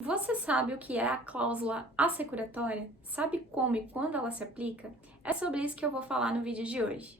Você sabe o que é a cláusula assecuratória? Sabe como e quando ela se aplica? É sobre isso que eu vou falar no vídeo de hoje.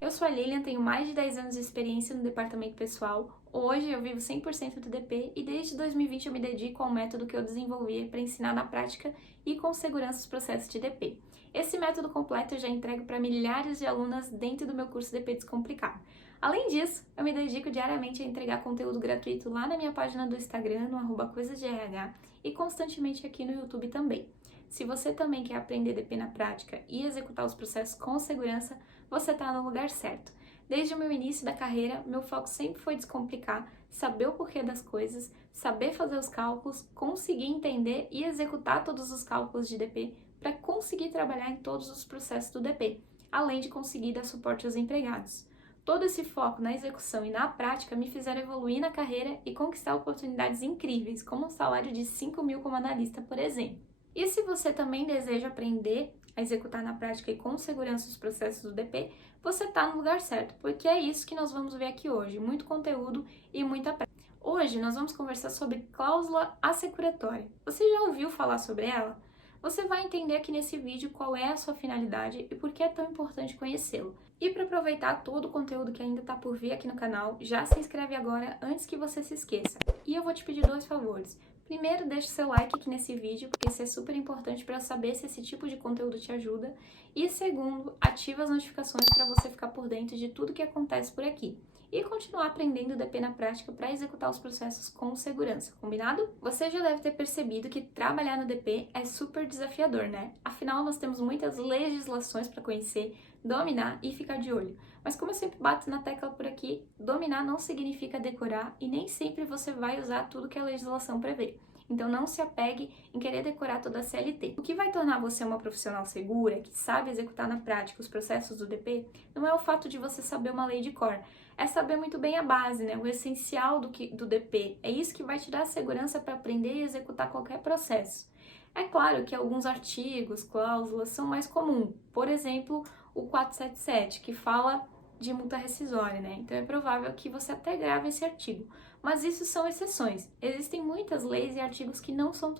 Eu sou a Lilian, tenho mais de 10 anos de experiência no departamento pessoal. Hoje eu vivo 100% do DP e desde 2020 eu me dedico ao método que eu desenvolvi para ensinar na prática e com segurança os processos de DP. Esse método completo eu já entrego para milhares de alunas dentro do meu curso DP Descomplicado. Além disso, eu me dedico diariamente a entregar conteúdo gratuito lá na minha página do Instagram, no @coisasdrh, e constantemente aqui no YouTube também. Se você também quer aprender DP na prática e executar os processos com segurança, você está no lugar certo. Desde o meu início da carreira, meu foco sempre foi descomplicar, saber o porquê das coisas, saber fazer os cálculos, conseguir entender e executar todos os cálculos de DP para conseguir trabalhar em todos os processos do DP, além de conseguir dar suporte aos empregados. Todo esse foco na execução e na prática me fizeram evoluir na carreira e conquistar oportunidades incríveis, como um salário de 5 mil como analista, por exemplo. E se você também deseja aprender a executar na prática e com segurança os processos do DP, você está no lugar certo, porque é isso que nós vamos ver aqui hoje, muito conteúdo e muita prática. Hoje nós vamos conversar sobre cláusula assecuratória. Você já ouviu falar sobre ela? Você vai entender aqui nesse vídeo qual é a sua finalidade e por que é tão importante conhecê-lo. E para aproveitar todo o conteúdo que ainda está por vir aqui no canal, já se inscreve agora antes que você se esqueça. E eu vou te pedir dois favores. Primeiro, deixe seu like aqui nesse vídeo, porque isso é super importante para eu saber se esse tipo de conteúdo te ajuda. E segundo, ativa as notificações para você ficar por dentro de tudo que acontece por aqui. E continuar aprendendo DP na prática para executar os processos com segurança, combinado? Você já deve ter percebido que trabalhar no DP é super desafiador, né? Afinal, nós temos muitas legislações para conhecer, dominar e ficar de olho. Mas como eu sempre bato na tecla por aqui, dominar não significa decorar e nem sempre você vai usar tudo que a legislação prevê. Então não se apegue em querer decorar toda a CLT. O que vai tornar você uma profissional segura, que sabe executar na prática os processos do DP, não é o fato de você saber uma lei de cor, é saber muito bem a base, né? O essencial do DP. É isso que vai te dar segurança para aprender e executar qualquer processo. É claro que alguns artigos, cláusulas são mais comuns. Por exemplo, o 477, que fala de multa rescisória, né? Então é provável que você até grave esse artigo. Mas isso são exceções. Existem muitas leis e artigos que não são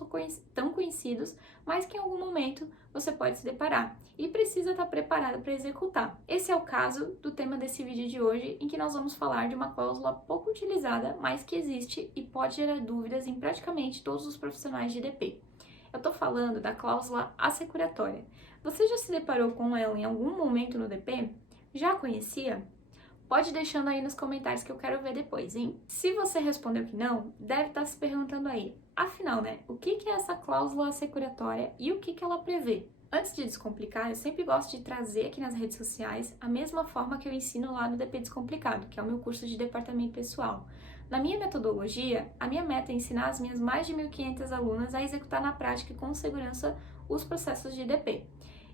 tão conhecidos, mas que em algum momento você pode se deparar e precisa estar preparado para executar. Esse é o caso do tema desse vídeo de hoje, em que nós vamos falar de uma cláusula pouco utilizada, mas que existe e pode gerar dúvidas em praticamente todos os profissionais de DP. Eu estou falando da cláusula assecuratória. Você já se deparou com ela em algum momento no DP? Já conhecia? Pode deixando aí nos comentários que eu quero ver depois, hein? Se você respondeu que não, deve estar se perguntando aí, afinal, né, o que é essa cláusula assecuratória e o que ela prevê? Antes de descomplicar, eu sempre gosto de trazer aqui nas redes sociais a mesma forma que eu ensino lá no DP Descomplicado, que é o meu curso de departamento pessoal. Na minha metodologia, a minha meta é ensinar as minhas mais de 1.500 alunas a executar na prática e com segurança os processos de DP.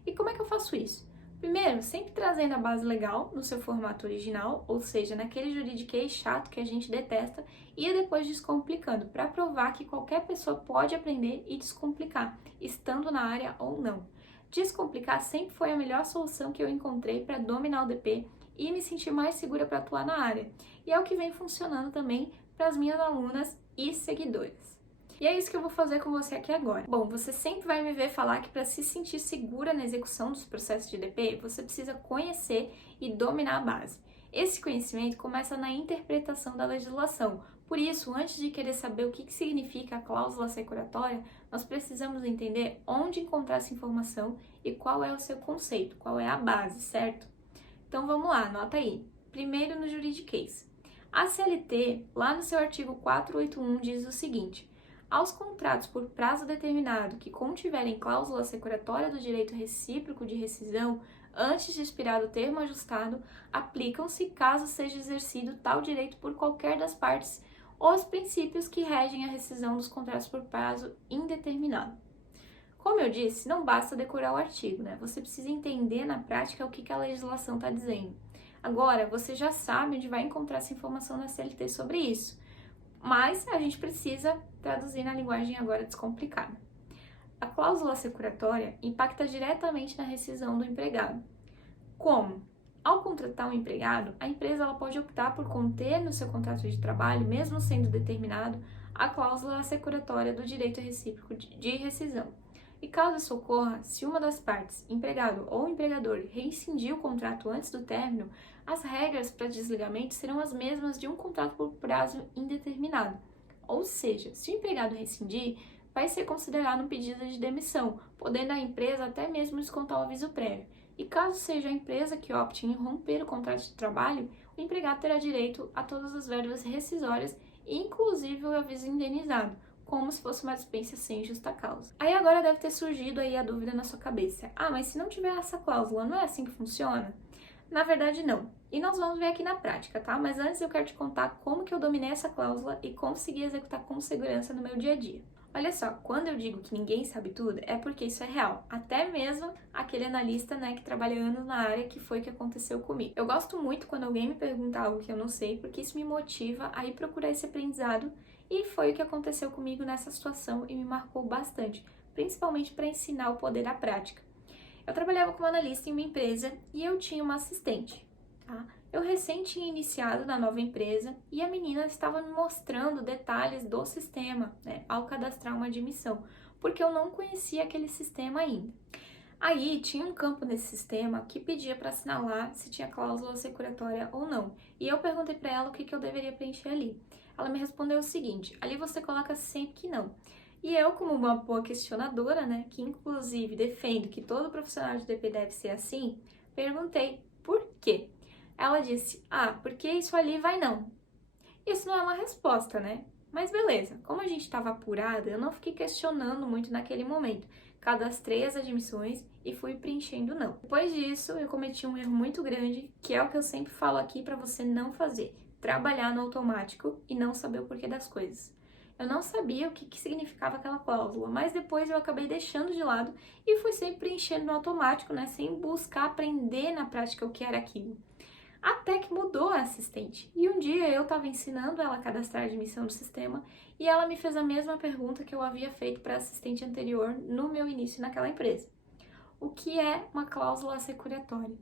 E como é que eu faço isso? Primeiro, sempre trazendo a base legal no seu formato original, ou seja, naquele juridiquês chato que a gente detesta, e depois descomplicando, para provar que qualquer pessoa pode aprender e descomplicar, estando na área ou não. Descomplicar sempre foi a melhor solução que eu encontrei para dominar o DP e me sentir mais segura para atuar na área. E é o que vem funcionando também para as minhas alunas e seguidoras. E é isso que eu vou fazer com você aqui agora. Bom, você sempre vai me ver falar que para se sentir segura na execução dos processos de DP, você precisa conhecer e dominar a base. Esse conhecimento começa na interpretação da legislação. Por isso, antes de querer saber o que significa a cláusula assecuratória, nós precisamos entender onde encontrar essa informação e qual é o seu conceito, qual é a base, certo? Então vamos lá, anota aí. Primeiro no juridiquês. A CLT, lá no seu artigo 481, diz o seguinte: aos contratos por prazo determinado que contiverem cláusula assecuratória do direito recíproco de rescisão antes de expirar o termo ajustado, aplicam-se, caso seja exercido tal direito por qualquer das partes, os princípios que regem a rescisão dos contratos por prazo indeterminado. Como eu disse, não basta decorar o artigo, né? Você precisa entender na prática o que a legislação está dizendo. Agora, você já sabe onde vai encontrar essa informação na CLT sobre isso, mas a gente precisa traduzir na linguagem agora descomplicada. A cláusula assecuratória impacta diretamente na rescisão do empregado. Como? Ao contratar um empregado, a empresa ela pode optar por conter no seu contrato de trabalho, mesmo sendo determinado, a cláusula assecuratória do direito recíproco de rescisão. E caso isso ocorra, se uma das partes, empregado ou empregador, rescindir o contrato antes do término, as regras para desligamento serão as mesmas de um contrato por prazo indeterminado. Ou seja, se o empregado rescindir, vai ser considerado um pedido de demissão, podendo a empresa até mesmo descontar o aviso prévio. E caso seja a empresa que opte em romper o contrato de trabalho, o empregado terá direito a todas as verbas rescisórias, inclusive o aviso indenizado, como se fosse uma dispensa sem justa causa. Aí agora deve ter surgido aí a dúvida na sua cabeça. Ah, mas se não tiver essa cláusula, não é assim que funciona? Na verdade, não. E nós vamos ver aqui na prática, tá? Mas antes eu quero te contar como que eu dominei essa cláusula e consegui executar com segurança no meu dia a dia. Olha só, quando eu digo que ninguém sabe tudo, é porque isso é real. Até mesmo aquele analista, né, que trabalha anos na área, que foi o que aconteceu comigo. Eu gosto muito quando alguém me pergunta algo que eu não sei, porque isso me motiva a ir procurar esse aprendizado, e foi o que aconteceu comigo nessa situação e me marcou bastante, principalmente para ensinar o poder da prática. Eu trabalhava como analista em uma empresa e eu tinha uma assistente, tá? Eu recém tinha iniciado na nova empresa e a menina estava me mostrando detalhes do sistema, né, ao cadastrar uma admissão, porque eu não conhecia aquele sistema ainda. Aí tinha um campo nesse sistema que pedia para assinalar se tinha cláusula securatória ou não. E eu perguntei para ela o que eu deveria preencher ali. Ela me respondeu o seguinte: ali você coloca sempre que não. E eu, como uma boa questionadora, né, que inclusive defendo que todo profissional de DP deve ser assim, perguntei por quê. Ela disse: ah, porque isso ali vai não. Isso não é uma resposta, né? Mas beleza, como a gente estava apurada, eu não fiquei questionando muito naquele momento. Cadastrei as admissões e fui preenchendo não. Depois disso, eu cometi um erro muito grande, que é o que eu sempre falo aqui para você não fazer: trabalhar no automático e não saber o porquê das coisas. Eu não sabia o que significava aquela cláusula, mas depois eu acabei deixando de lado e fui sempre preenchendo no automático, né, sem buscar aprender na prática o que era aquilo. Até que mudou a assistente. E um dia eu estava ensinando ela a cadastrar a admissão no sistema e ela me fez a mesma pergunta que eu havia feito para a assistente anterior no meu início naquela empresa: o que é uma cláusula assecuratória?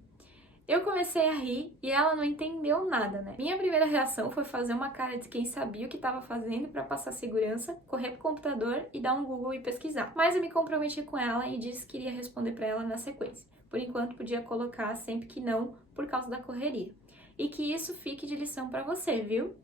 Eu comecei a rir e ela não entendeu nada, né? Minha primeira reação foi fazer uma cara de quem sabia o que estava fazendo para passar segurança, correr pro computador e dar um Google e pesquisar. Mas eu me comprometi com ela e disse que iria responder para ela na sequência. Por enquanto, podia colocar sempre que não, por causa da correria. E que isso fique de lição para você, viu?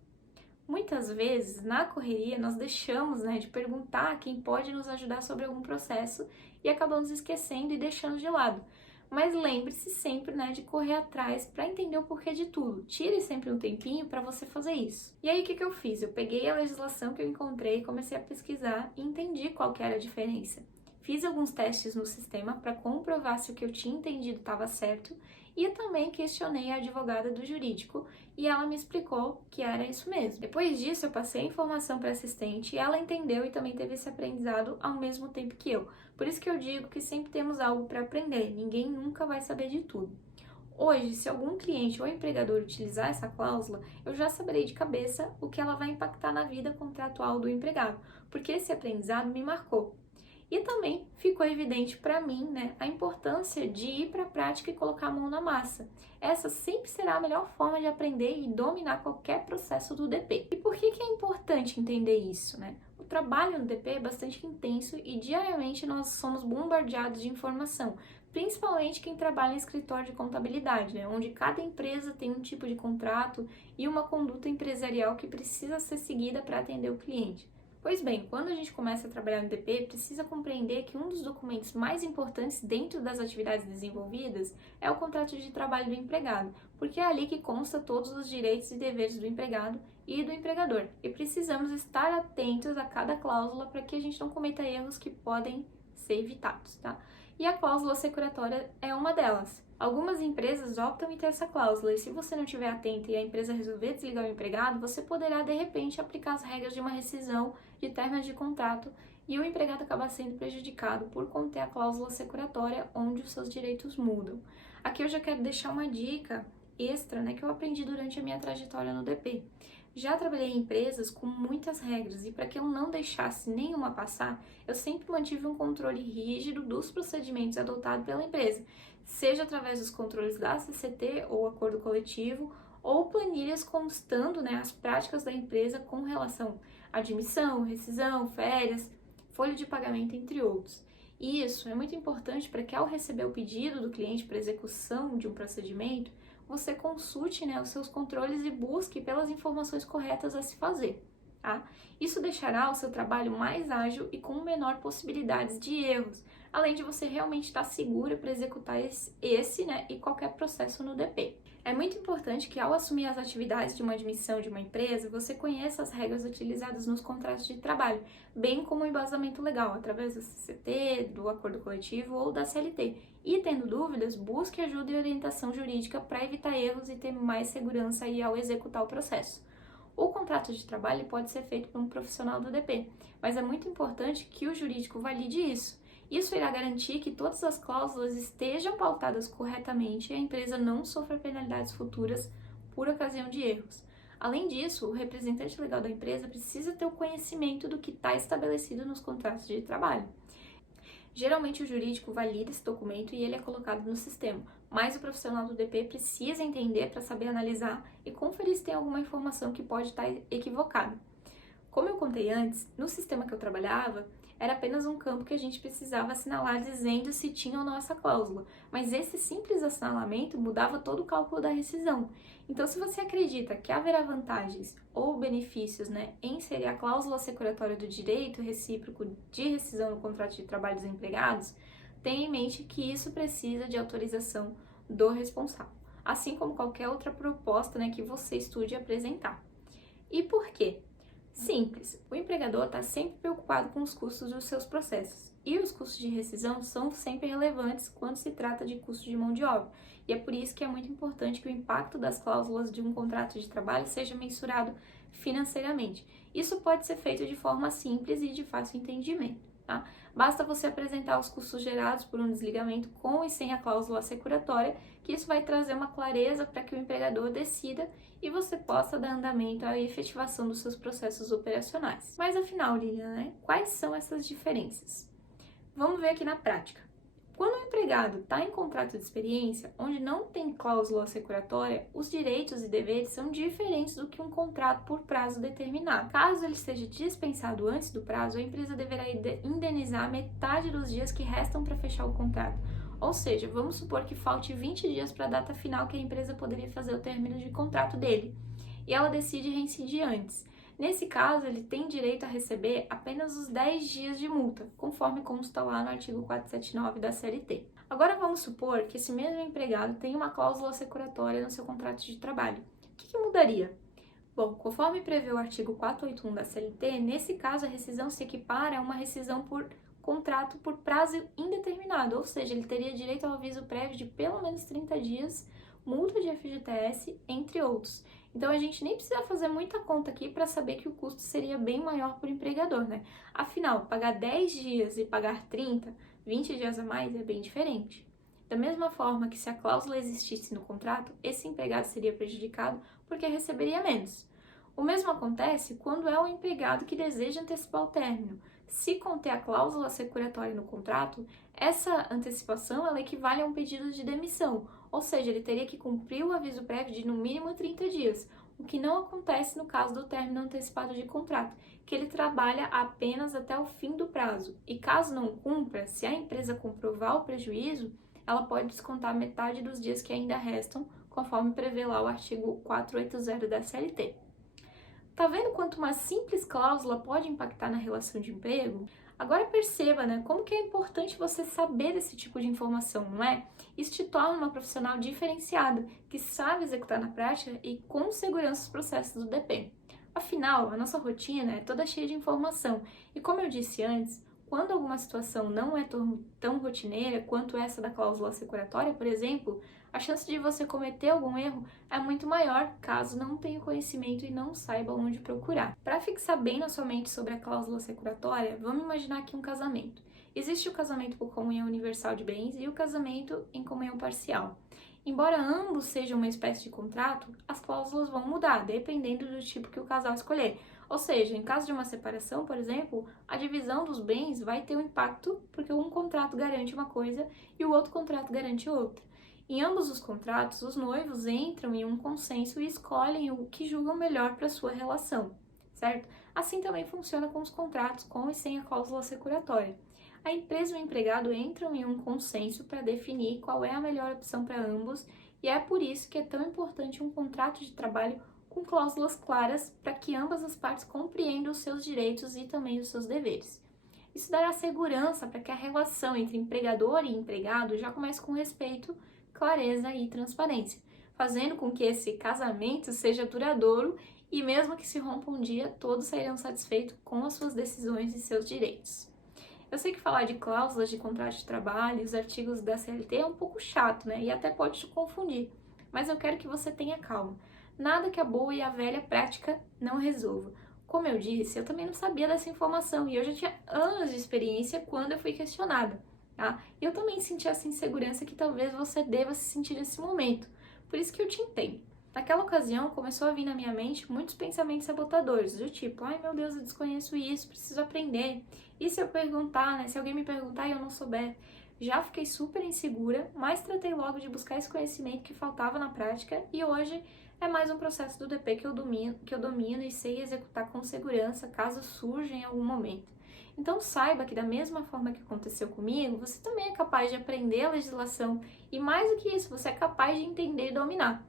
Muitas vezes, na correria, nós deixamos, né, de perguntar quem pode nos ajudar sobre algum processo e acabamos esquecendo e deixando de lado. Mas lembre-se sempre, né, de correr atrás para entender o porquê de tudo. Tire sempre um tempinho para você fazer isso. E aí, o que eu fiz? Eu peguei a legislação que eu encontrei, comecei a pesquisar e entendi qual que era a diferença. Fiz alguns testes no sistema para comprovar se o que eu tinha entendido estava certo e também questionei a advogada do jurídico e ela me explicou que era isso mesmo. Depois disso, eu passei a informação para a assistente e ela entendeu e também teve esse aprendizado ao mesmo tempo que eu. Por isso que eu digo que sempre temos algo para aprender, ninguém nunca vai saber de tudo. Hoje, se algum cliente ou empregador utilizar essa cláusula, eu já saberei de cabeça o que ela vai impactar na vida contratual do empregado, porque esse aprendizado me marcou. E também ficou evidente para mim, né, a importância de ir para a prática e colocar a mão na massa. Essa sempre será a melhor forma de aprender e dominar qualquer processo do DP. E por que é importante entender isso, né? O trabalho no DP é bastante intenso e diariamente nós somos bombardeados de informação, principalmente quem trabalha em escritório de contabilidade, né, onde cada empresa tem um tipo de contrato e uma conduta empresarial que precisa ser seguida para atender o cliente. Pois bem, quando a gente começa a trabalhar no DP, precisa compreender que um dos documentos mais importantes dentro das atividades desenvolvidas é o contrato de trabalho do empregado, porque é ali que consta todos os direitos e deveres do empregado e do empregador. E precisamos estar atentos a cada cláusula para que a gente não cometa erros que podem ser evitados, tá? E a cláusula securatória é uma delas. Algumas empresas optam em ter essa cláusula e se você não estiver atento e a empresa resolver desligar o empregado, você poderá de repente aplicar as regras de uma rescisão de termos de contrato e o empregado acaba sendo prejudicado por conter a cláusula securatória onde os seus direitos mudam. Aqui eu já quero deixar uma dica extra, né, que eu aprendi durante a minha trajetória no DP. Já trabalhei em empresas com muitas regras e para que eu não deixasse nenhuma passar, eu sempre mantive um controle rígido dos procedimentos adotados pela empresa, seja através dos controles da CCT ou acordo coletivo, ou planilhas constando, né, as práticas da empresa com relação à admissão, rescisão, férias, folha de pagamento, entre outros. E isso é muito importante para que ao receber o pedido do cliente para execução de um procedimento, você consulte, né, os seus controles e busque pelas informações corretas a se fazer, tá? Isso deixará o seu trabalho mais ágil e com menor possibilidades de erros, além de você realmente estar segura para executar esse, né, e qualquer processo no DP. É muito importante que ao assumir as atividades de uma admissão de uma empresa, você conheça as regras utilizadas nos contratos de trabalho, bem como o embasamento legal, através do CCT, do acordo coletivo ou da CLT. E tendo dúvidas, busque ajuda e orientação jurídica para evitar erros e ter mais segurança aí ao executar o processo. O contrato de trabalho pode ser feito por um profissional do DP, mas é muito importante que o jurídico valide isso. Isso irá garantir que todas as cláusulas estejam pautadas corretamente e a empresa não sofra penalidades futuras por ocasião de erros. Além disso, o representante legal da empresa precisa ter o conhecimento do que está estabelecido nos contratos de trabalho. Geralmente o jurídico valida esse documento e ele é colocado no sistema, mas o profissional do DP precisa entender para saber analisar e conferir se tem alguma informação que pode estar equivocada. Como eu contei antes, no sistema que eu trabalhava, era apenas um campo que a gente precisava assinalar dizendo se tinha ou não essa cláusula, mas esse simples assinalamento mudava todo o cálculo da rescisão. Então, se você acredita que haverá vantagens ou benefícios, né, em inserir a cláusula securatória do direito recíproco de rescisão no contrato de trabalho dos empregados, tenha em mente que isso precisa de autorização do responsável, assim como qualquer outra proposta, né, que você estude apresentar. E por quê? Simples, o empregador está sempre preocupado com os custos dos seus processos e os custos de rescisão são sempre relevantes quando se trata de custo de mão de obra e é por isso que é muito importante que o impacto das cláusulas de um contrato de trabalho seja mensurado financeiramente. Isso pode ser feito de forma simples e de fácil entendimento, tá? Basta você apresentar os custos gerados por um desligamento com e sem a cláusula securatória, que isso vai trazer uma clareza para que o empregador decida e você possa dar andamento à efetivação dos seus processos operacionais. Mas afinal, Lilian, né, quais são essas diferenças? Vamos ver aqui na prática. Quando o empregado está em contrato de experiência, onde não tem cláusula securatória, os direitos e deveres são diferentes do que um contrato por prazo determinado. Caso ele seja dispensado antes do prazo, a empresa deverá indenizar metade dos dias que restam para fechar o contrato. Ou seja, vamos supor que falte 20 dias para a data final que a empresa poderia fazer o término de contrato dele, e ela decide reincidir antes. Nesse caso, ele tem direito a receber apenas os 10 dias de multa, conforme consta lá no artigo 479 da CLT. Agora vamos supor que esse mesmo empregado tem uma cláusula securatória no seu contrato de trabalho. O que mudaria? Bom, conforme prevê o artigo 481 da CLT, nesse caso a rescisão se equipara a uma rescisão por contrato por prazo indeterminado, ou seja, ele teria direito ao aviso prévio de pelo menos 30 dias, multa de FGTS, entre outros. Então a gente nem precisa fazer muita conta aqui para saber que o custo seria bem maior para o empregador, né? Afinal, pagar 10 dias e pagar 30, 20 dias a mais é bem diferente. Da mesma forma que se a cláusula existisse no contrato, esse empregado seria prejudicado porque receberia menos. O mesmo acontece quando é o empregado que deseja antecipar o término. Se conter a cláusula securatória no contrato, essa antecipação ela equivale a um pedido de demissão, ou seja, ele teria que cumprir o aviso prévio de no mínimo 30 dias, o que não acontece no caso do término antecipado de contrato, que ele trabalha apenas até o fim do prazo. E caso não cumpra, se a empresa comprovar o prejuízo, ela pode descontar metade dos dias que ainda restam, conforme prevê lá o artigo 480 da CLT. Tá vendo quanto uma simples cláusula pode impactar na relação de emprego? Agora perceba, né, como que é importante você saber desse tipo de informação, não é? Isso te torna uma profissional diferenciada, que sabe executar na prática e com segurança os processos do DP. Afinal, a nossa rotina é toda cheia de informação e, como eu disse antes, quando alguma situação não é tão rotineira quanto essa da cláusula securatória, por exemplo, a chance de você cometer algum erro é muito maior caso não tenha conhecimento e não saiba onde procurar. Para fixar bem na sua mente sobre a cláusula securatória, vamos imaginar aqui um casamento. Existe o casamento por comunhão universal de bens e o casamento em comunhão parcial. Embora ambos sejam uma espécie de contrato, as cláusulas vão mudar, dependendo do tipo que o casal escolher. Ou seja, em caso de uma separação, por exemplo, a divisão dos bens vai ter um impacto porque um contrato garante uma coisa e o outro contrato garante outra. Em ambos os contratos, os noivos entram em um consenso e escolhem o que julgam melhor para sua relação, certo? Assim também funciona com os contratos com e sem a cláusula securatória. A empresa e o empregado entram em um consenso para definir qual é a melhor opção para ambos, e é por isso que é tão importante um contrato de trabalho com cláusulas claras para que ambas as partes compreendam os seus direitos e também os seus deveres. Isso dará segurança para que a relação entre empregador e empregado já comece com respeito, clareza e transparência, fazendo com que esse casamento seja duradouro e mesmo que se rompa um dia, todos sairão satisfeitos com as suas decisões e seus direitos. Eu sei que falar de cláusulas de contrato de trabalho e os artigos da CLT é um pouco chato, né? E até pode te confundir, mas eu quero que você tenha calma. Nada que a boa e a velha prática não resolva. Como eu disse, eu também não sabia dessa informação e eu já tinha anos de experiência quando eu fui questionada, tá? E eu também senti essa insegurança que talvez você deva se sentir nesse momento. Por isso que eu te entendo. Naquela ocasião, começou a vir na minha mente muitos pensamentos sabotadores, do tipo, ai meu Deus, eu desconheço isso, preciso aprender. E se eu perguntar, né? Se alguém me perguntar e eu não souber? Já fiquei super insegura, mas tratei logo de buscar esse conhecimento que faltava na prática e hoje é mais um processo do DP que eu domino e sei executar com segurança caso surja em algum momento. Então saiba que da mesma forma que aconteceu comigo, você também é capaz de aprender a legislação e mais do que isso, você é capaz de entender e dominar.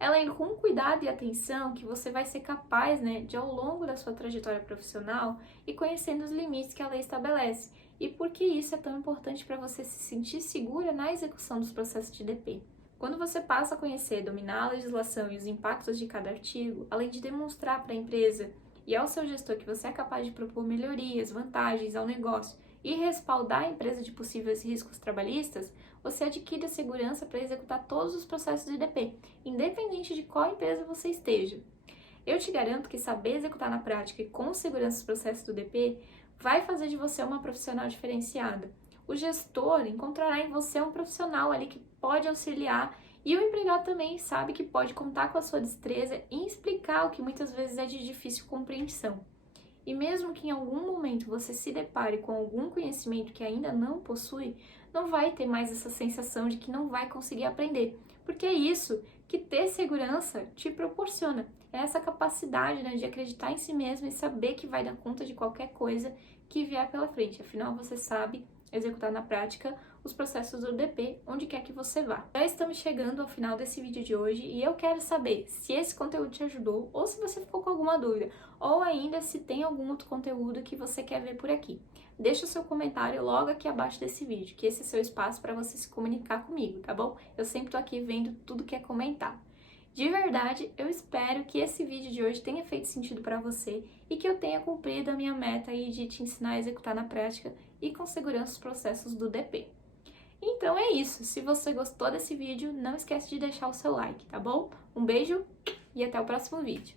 É indo com cuidado e atenção que você vai ser capaz, né, de ao longo da sua trajetória profissional e conhecendo os limites que a lei estabelece. E por que isso é tão importante para você se sentir segura na execução dos processos de DP. Quando você passa a conhecer, dominar a legislação e os impactos de cada artigo, além de demonstrar para a empresa e ao seu gestor que você é capaz de propor melhorias, vantagens ao negócio e respaldar a empresa de possíveis riscos trabalhistas, você adquire a segurança para executar todos os processos de DP, independente de qual empresa você esteja. Eu te garanto que saber executar na prática e com segurança os processos do DP vai fazer de você uma profissional diferenciada. O gestor encontrará em você um profissional ali que pode auxiliar e o empregado também sabe que pode contar com a sua destreza em explicar o que muitas vezes é de difícil compreensão. E mesmo que em algum momento você se depare com algum conhecimento que ainda não possui, não vai ter mais essa sensação de que não vai conseguir aprender, porque é isso que ter segurança te proporciona. É essa capacidade, né, de acreditar em si mesmo e saber que vai dar conta de qualquer coisa que vier pela frente. Afinal, você sabe executar na prática os processos do DP onde quer que você vá. Já estamos chegando ao final desse vídeo de hoje e eu quero saber se esse conteúdo te ajudou ou se você ficou com alguma dúvida ou ainda se tem algum outro conteúdo que você quer ver por aqui. Deixa o seu comentário logo aqui abaixo desse vídeo, que esse é o seu espaço para você se comunicar comigo, tá bom? Eu sempre tô aqui vendo tudo que é comentado. De verdade, eu espero que esse vídeo de hoje tenha feito sentido para você e que eu tenha cumprido a minha meta aí de te ensinar a executar na prática e com segurança os processos do DP. Então é isso, se você gostou desse vídeo, não esquece de deixar o seu like, tá bom? Um beijo e até o próximo vídeo.